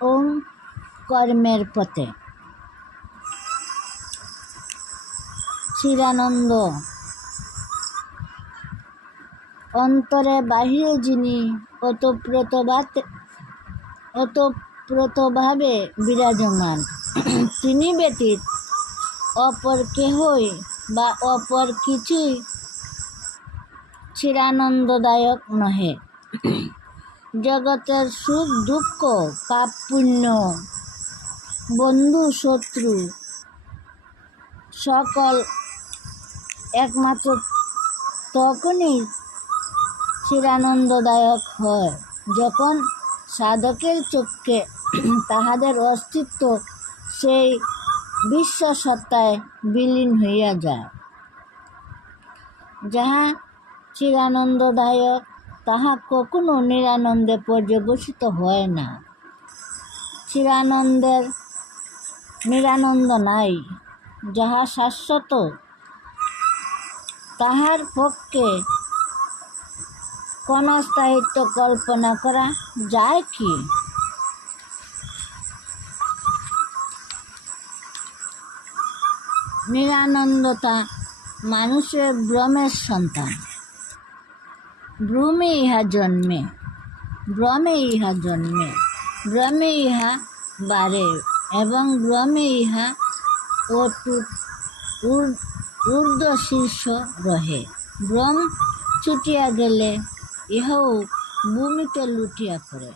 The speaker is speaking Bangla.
ও কর্মের পথে। চিরানন্দ অন্তরে বাহিরে যিনি ওতপ্রোতভাবে বিরাজমান, তিনি ব্যতীত অপর কেহই বা অপর কিছুই চিরানন্দদায়ক নহে। জগতের সুখ দুঃখ, পাপ পুণ্য, বন্ধু শত্রু সকল একমাত্র তখনই চিরানন্দদায়ক হয় যখন সাধকের চক্ষে তাহাদের অস্তিত্ব সেই বিশ্বসত্তায় বিলীন হইয়া যায়। যাহা চিরানন্দদায়ক তাহা কখনো নিরানন্দে পর্যবসিত হয় না। চিরানন্দের নিরানন্দ নাই। যাহা শাশ্বত তাহার পক্ষে ক্ষণস্থায়িত্ব কল্পনা করা যায় কি? নিরানন্দতা মানুষের ভ্রমের সন্তান। ভ্রমে ইহা জন্মে, ভ্রমে ইহা বাড়ে এবং ভ্রমে ইহা ঊর্ধ্ব শীর্ষ রহে। ভ্রম ছুটিয়া গেলে ইহাও ভূমিতে লুটিয়া পড়ে।